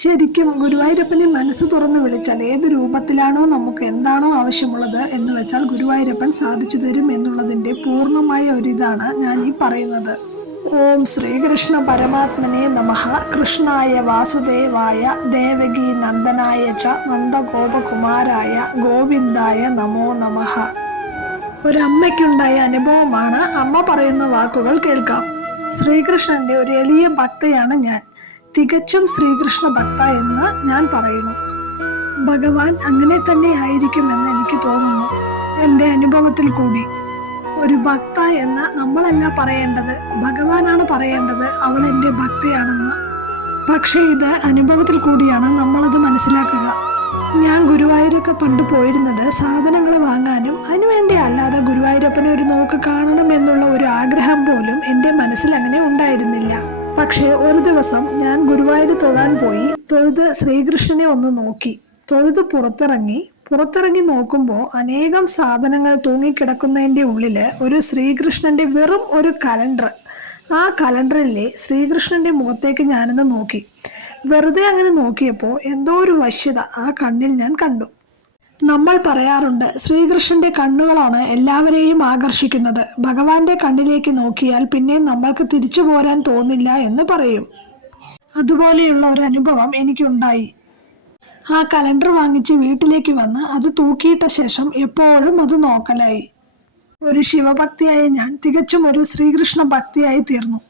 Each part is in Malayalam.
ശരിക്കും ഗുരുവായൂരപ്പനെ മനസ്സ് തുറന്ന് വിളിച്ചാൽ ഏത് രൂപത്തിലാണോ നമുക്ക് എന്താണോ ആവശ്യമുള്ളത് എന്ന് വെച്ചാൽ ഗുരുവായൂരപ്പൻ സാധിച്ചു തരും എന്നുള്ളതിന്റെ പൂർണ്ണമായ ഒരിതാണ് ഞാൻ ഈ പറയുന്നത്. ഓം ശ്രീകൃഷ്ണ പരമാത്മനെ നമഃ. കൃഷ്ണായ വാസുദേവായ ദേവകി നന്ദനായ ച നന്ദഗോപകുമാരായ ഗോവിന്ദായ നമോ നമഃ. ഒരമ്മയ്ക്കുണ്ടായ അനുഭവമാണ്. അമ്മ പറയുന്ന വാക്കുകൾ കേൾക്കാം. ശ്രീകൃഷ്ണന്റെ ഒരു എളിയ ഭക്തയാണ് ഞാൻ. തികച്ചും ശ്രീകൃഷ്ണ ഭക്ത എന്ന് ഞാൻ പറയുന്നു. ഭഗവാൻ അങ്ങനെ തന്നെ ആയിരിക്കുമെന്ന് എനിക്ക് തോന്നുന്നു. എൻ്റെ അനുഭവത്തിൽ കൂടി ഒരു ഭക്ത എന്ന് നമ്മളല്ല പറയേണ്ടത്, ഭഗവാനാണ് പറയേണ്ടത് അവൾ എൻ്റെ ഭക്തയാണെന്ന്. പക്ഷെ ഇത് അനുഭവത്തിൽ കൂടിയാണ് നമ്മളത് മനസ്സിലാക്കുക. ഞാൻ ഗുരുവായൂരൊക്കെ പണ്ട് പോയിരുന്നത് സാധനങ്ങൾ വാങ്ങാനും അതിനുവേണ്ടി അല്ലാതെ ഗുരുവായൂരപ്പനെ ഒരു നോക്ക് കാണണം എന്നുള്ള ഒരു ആഗ്രഹം പോലും എൻ്റെ മനസ്സിൽ അങ്ങനെ ഉണ്ടായിരുന്നില്ല. പക്ഷെ ഒരു ദിവസം ഞാൻ ഗുരുവായൂർ തൊഴാൻ പോയി. തൊഴുത് ശ്രീകൃഷ്ണനെ ഒന്ന് നോക്കി. തൊഴുത് പുറത്തിറങ്ങി നോക്കുമ്പോൾ അനേകം സാധനങ്ങൾ തൂങ്ങിക്കിടക്കുന്നതിൻ്റെ ഉള്ളിൽ ഒരു ശ്രീകൃഷ്ണന്റെ വെറും ഒരു കലണ്ടർ. ആ കലണ്ടറിലെ ശ്രീകൃഷ്ണന്റെ മുഖത്തേക്ക് ഞാനൊന്ന് നോക്കി. വെറുതെ അങ്ങനെ നോക്കിയപ്പോൾ എന്തോ ഒരു വശ്യത ആ കണ്ണിൽ ഞാൻ കണ്ടു. നമ്മൾ പറയാറുണ്ട്, ശ്രീകൃഷ്ണന്റെ കണ്ണുകളാണ് എല്ലാവരെയും ആകർഷിക്കുന്നത്. ഭഗവാന്റെ കണ്ണിലേക്ക് നോക്കിയാൽ പിന്നെ നമ്മൾക്ക് തിരിച്ചു പോരാൻ തോന്നില്ല എന്ന് പറയും. അതുപോലെയുള്ള ഒരു അനുഭവം എനിക്കുണ്ടായി. ആ കലണ്ടർ വാങ്ങിച്ച് വീട്ടിലേക്ക് വന്ന് അത് തൂക്കിയിട്ട ശേഷം എപ്പോഴും അത് നോക്കലായി. ഒരു ശിവഭക്തിയായ ഞാൻ തികച്ചും ഒരു ശ്രീകൃഷ്ണ ഭക്തിയായി തീർന്നു.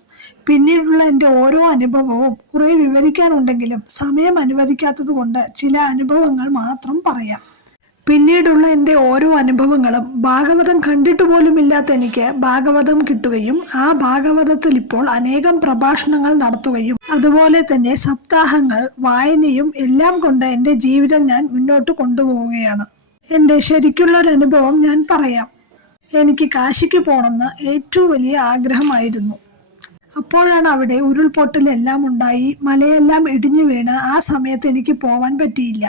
പിന്നീടുള്ള എൻ്റെ ഓരോ അനുഭവവും കുറെ വിവരിക്കാനുണ്ടെങ്കിലും സമയം അനുവദിക്കാത്തത് കൊണ്ട് ചില അനുഭവങ്ങൾ മാത്രം പറയാം. പിന്നീടുള്ള എൻ്റെ ഓരോ അനുഭവങ്ങളും ഭാഗവതം കണ്ടിട്ട് പോലുമില്ലാത്ത എനിക്ക് ഭാഗവതം കിട്ടുകയും ആ ഭാഗവതത്തിൽ ഇപ്പോൾ അനേകം പ്രഭാഷണങ്ങൾ നടത്തുകയും അതുപോലെ തന്നെ സപ്താഹങ്ങൾ വായനയും എല്ലാം കൊണ്ട് എൻ്റെ ജീവിതം ഞാൻ മുന്നോട്ട് കൊണ്ടുപോവുകയാണ്. എൻ്റെ ശരിക്കുള്ള ഒരു അനുഭവം ഞാൻ പറയാം. എനിക്ക് കാശിക്ക് പോകണമെന്ന് ഏറ്റവും വലിയ ആഗ്രഹമായിരുന്നു. അപ്പോഴാണ് അവിടെ ഉരുൾപൊട്ടലെല്ലാം ഉണ്ടായി, മലയെല്ലാം ഇടിഞ്ഞു വീണ്. ആ സമയത്ത് എനിക്ക് പോവാൻ പറ്റിയില്ല.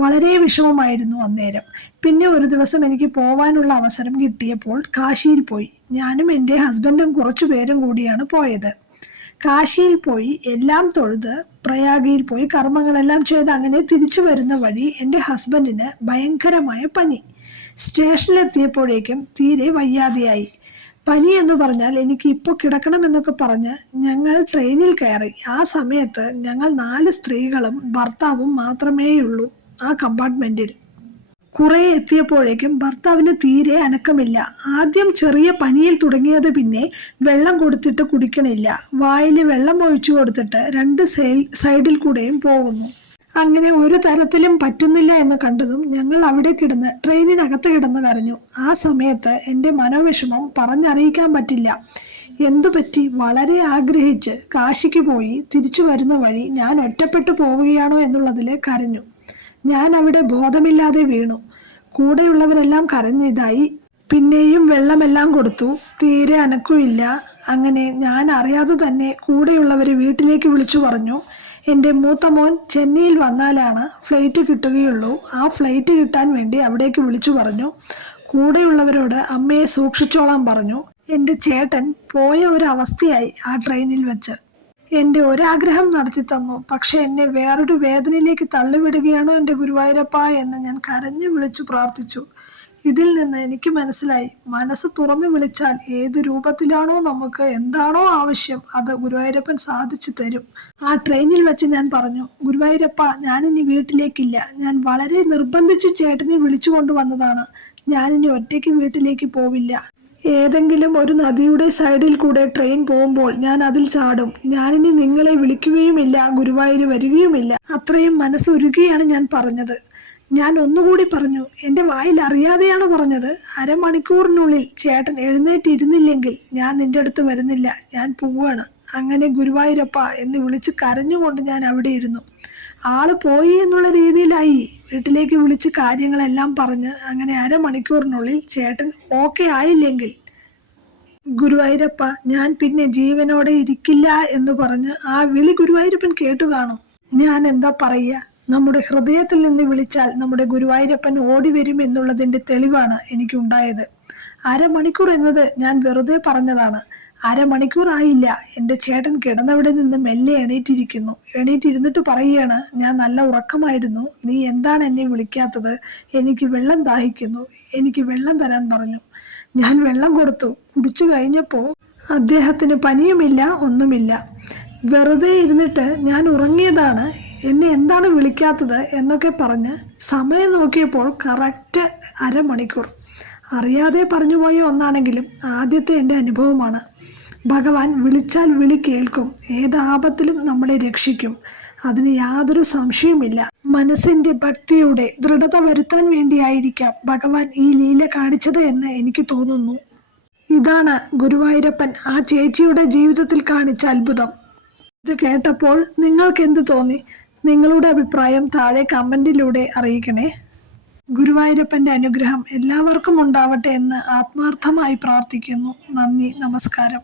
വളരെ വിഷമമായിരുന്നു അന്നേരം. പിന്നെ ഒരു ദിവസം എനിക്ക് പോവാനുള്ള അവസരം കിട്ടിയപ്പോൾ കാശിയിൽ പോയി. ഞാനും എൻ്റെ ഹസ്ബൻഡും കുറച്ചു പേരും കൂടിയാണ് പോയത്. കാശിയിൽ പോയി എല്ലാം തൊഴുത് പ്രയാഗയിൽ പോയി കർമ്മങ്ങളെല്ലാം ചെയ്ത് അങ്ങനെ തിരിച്ചു വരുന്ന വഴി എൻ്റെ ഹസ്ബൻഡിന് ഭയങ്കരമായ പനി. സ്റ്റേഷനിലെത്തിയപ്പോഴേക്കും തീരെ വയ്യാതെയായി. പനി എന്ന് പറഞ്ഞാൽ എനിക്ക് ഇപ്പോൾ കിടക്കണമെന്നൊക്കെ പറഞ്ഞ് ഞങ്ങൾ ട്രെയിനിൽ കയറി. ആ സമയത്ത് ഞങ്ങൾ 4 സ്ത്രീകളും ഭർത്താവും മാത്രമേയുള്ളൂ ആ കമ്പാർട്ട്മെന്റിൽ. കുറെ എത്തിയപ്പോഴേക്കും ഭർത്താവിന് തീരെ അനക്കമില്ല. ആദ്യം ചെറിയ പനിയിൽ തുടങ്ങിയത് പിന്നെ വെള്ളം കൊടുത്തിട്ട് കുടിക്കണില്ല. വായിൽ വെള്ളം ഒഴിച്ചു കൊടുത്തിട്ട് 2 സൈഡിൽ കൂടെയും പോകുന്നു. അങ്ങനെ ഒരു തരത്തിലും പറ്റുന്നില്ല എന്ന് കണ്ടതും ഞങ്ങൾ അവിടെ കിടന്ന് ട്രെയിനിനകത്ത് കിടന്ന് കരഞ്ഞു. ആ സമയത്ത് എൻ്റെ മനോവിഷമം പറഞ്ഞറിയിക്കാൻ പറ്റില്ല. എന്തു പറ്റി? വളരെ ആഗ്രഹിച്ച് കാശിക്ക് പോയി തിരിച്ചു വരുന്ന വഴി ഞാൻ ഒറ്റപ്പെട്ടു പോവുകയാണോ എന്നുള്ളതിൽ കരഞ്ഞു. ഞാൻ അവിടെ ബോധമില്ലാതെ വീണു. കൂടെയുള്ളവരെല്ലാം കരഞ്ഞിതായി. പിന്നെയും വെള്ളമെല്ലാം കൊടുത്തു. തീരെ അനക്കുമില്ല. അങ്ങനെ ഞാൻ അറിയാതെ തന്നെ കൂടെയുള്ളവർ വീട്ടിലേക്ക് വിളിച്ചു പറഞ്ഞു, എൻ്റെ മൂത്ത മോൻ ചെന്നൈയിൽ വന്നാലാണ് ഫ്ലൈറ്റ് കിട്ടുകയുള്ളൂ. ആ ഫ്ലൈറ്റ് കിട്ടാൻ വേണ്ടി അവിടേക്ക് വിളിച്ചു പറഞ്ഞു. കൂടെയുള്ളവരോട് അമ്മയെ സൂക്ഷിച്ചോളാൻ പറഞ്ഞു. എൻ്റെ ചേട്ടൻ പോയ ഒരു അവസ്ഥയായി ആ ട്രെയിനിൽ വെച്ച്. എൻ്റെ ഒരാഗ്രഹം നടത്തി തന്നു. പക്ഷെ എന്നെ വേറൊരു വേദനയിലേക്ക് തള്ളിവിടുകയാണോ എൻ്റെ ഗുരുവായൂരപ്പ എന്ന് ഞാൻ കരഞ്ഞു വിളിച്ചു പ്രാർത്ഥിച്ചു. ഇതിൽ നിന്ന് എനിക്ക് മനസ്സിലായി, മനസ്സ് തുറന്നു വിളിച്ചാൽ ഏത് രൂപത്തിലാണോ നമുക്ക് എന്താണോ ആവശ്യം അത് ഗുരുവായൂരപ്പൻ സാധിച്ചു തരും. ആ ട്രെയിനിൽ വെച്ച് ഞാൻ പറഞ്ഞു, ഗുരുവായൂരപ്പ, ഞാനിനി വീട്ടിലേക്കില്ല. ഞാൻ വളരെ നിർബന്ധിച്ചു ചേട്ടനെ വിളിച്ചു കൊണ്ടുവന്നതാണ്. ഞാനിനി ഒറ്റയ്ക്ക് വീട്ടിലേക്ക് പോവില്ല. ഏതെങ്കിലും ഒരു നദിയുടെ സൈഡിൽ കൂടെ ട്രെയിൻ പോകുമ്പോൾ ഞാൻ അതിൽ ചാടും. ഞാനിനി നിങ്ങളെ വിളിക്കുകയുമില്ല, ഗുരുവായൂർ വരികയുമില്ല. അത്രയും മനസ്സുരുകിയാണ് ഞാൻ പറഞ്ഞത്. ഞാൻ ഒന്നുകൂടി പറഞ്ഞു, എൻ്റെ വായിൽ അറിയാതെയാണ് പറഞ്ഞത്. അരമണിക്കൂറിനുള്ളിൽ ചേട്ടൻ എഴുന്നേറ്റിരുന്നില്ലെങ്കിൽ ഞാൻ നിന്റെ അടുത്ത് വരുന്നില്ല, ഞാൻ പോവാണ്. അങ്ങനെ ഗുരുവായൂരപ്പ എന്ന് വിളിച്ച് കരഞ്ഞുകൊണ്ട് ഞാൻ അവിടെ ഇരുന്നു. ആള് പോയി എന്നുള്ള രീതിയിലായി. വീട്ടിലേക്ക് വിളിച്ച് കാര്യങ്ങളെല്ലാം പറഞ്ഞ് അങ്ങനെ അരമണിക്കൂറിനുള്ളിൽ ചേട്ടൻ ഓക്കെ ആയില്ലെങ്കിൽ ഗുരുവായൂരപ്പ, ഞാൻ പിന്നെ ജീവനോടെ ഇരിക്കില്ല എന്ന് പറഞ്ഞ് ആ വിളി ഗുരുവായൂരപ്പൻ കേട്ടു കാണും. ഞാൻ എന്താ പറയുക? നമ്മുടെ ഹൃദയത്തിൽ നിന്ന് വിളിച്ചാൽ നമ്മുടെ ഗുരുവായൂരപ്പൻ ഓടി വരും എന്നുള്ളതിൻ്റെ തെളിവാണ് എനിക്കുണ്ടായത്. അരമണിക്കൂർ എന്നത് ഞാൻ വെറുതെ പറഞ്ഞതാണ്. അരമണിക്കൂറായില്ല. എൻ്റെ ചേട്ടൻ കിടന്നവിടെ നിന്ന് മെല്ലെ എണീറ്റിരുന്നിട്ട് പറയുകയാണ്, ഞാൻ നല്ല ഉറക്കമായിരുന്നു, നീ എന്താണ് എന്നെ വിളിക്കാത്തത്? എനിക്ക് വെള്ളം ദാഹിക്കുന്നു, എനിക്ക് വെള്ളം തരാൻ പറഞ്ഞു. ഞാൻ വെള്ളം കൊടുത്തു. കുടിച്ചു കഴിഞ്ഞപ്പോൾ അദ്ദേഹത്തിന് പനിയുമില്ല, ഒന്നുമില്ല. വെറുതെ ഇരുന്നിട്ട് ഞാൻ ഉറങ്ങിയതാണ്, എന്നെ എന്താണ് വിളിക്കാത്തത് എന്നൊക്കെ പറഞ്ഞ് സമയം നോക്കിയപ്പോൾ കറക്റ്റ് അരമണിക്കൂർ. അറിയാതെ പറഞ്ഞുപോയ ഒന്നാണെങ്കിലും ആദ്യത്തെ എൻ്റെ അനുഭവമാണ്. ഭഗവാൻ വിളിച്ചാൽ വിളി കേൾക്കും, ഏതാപത്തിലും നമ്മളെ രക്ഷിക്കും, അതിന് യാതൊരു സംശയവുമില്ല. മനസ്സിൻ്റെ ഭക്തിയുടെ ദൃഢത വരുത്താൻ വേണ്ടിയായിരിക്കാം ഭഗവാൻ ഈ ലീല കാണിച്ചത് എന്ന് എനിക്ക് തോന്നുന്നു. ഇതാണ് ഗുരുവായൂരപ്പൻ ആ ചേച്ചിയുടെ ജീവിതത്തിൽ കാണിച്ച അത്ഭുതം. ഇത് കേട്ടപ്പോൾ നിങ്ങൾക്ക് എന്ത് തോന്നി? നിങ്ങളുടെ അഭിപ്രായം താഴെ കമൻറ്റിലൂടെ അറിയിക്കണേ. ഗുരുവായൂരപ്പൻ്റെ അനുഗ്രഹം എല്ലാവർക്കും ഉണ്ടാവട്ടെ എന്ന് ആത്മാർത്ഥമായി പ്രാർത്ഥിക്കുന്നു. നന്ദി, നമസ്കാരം.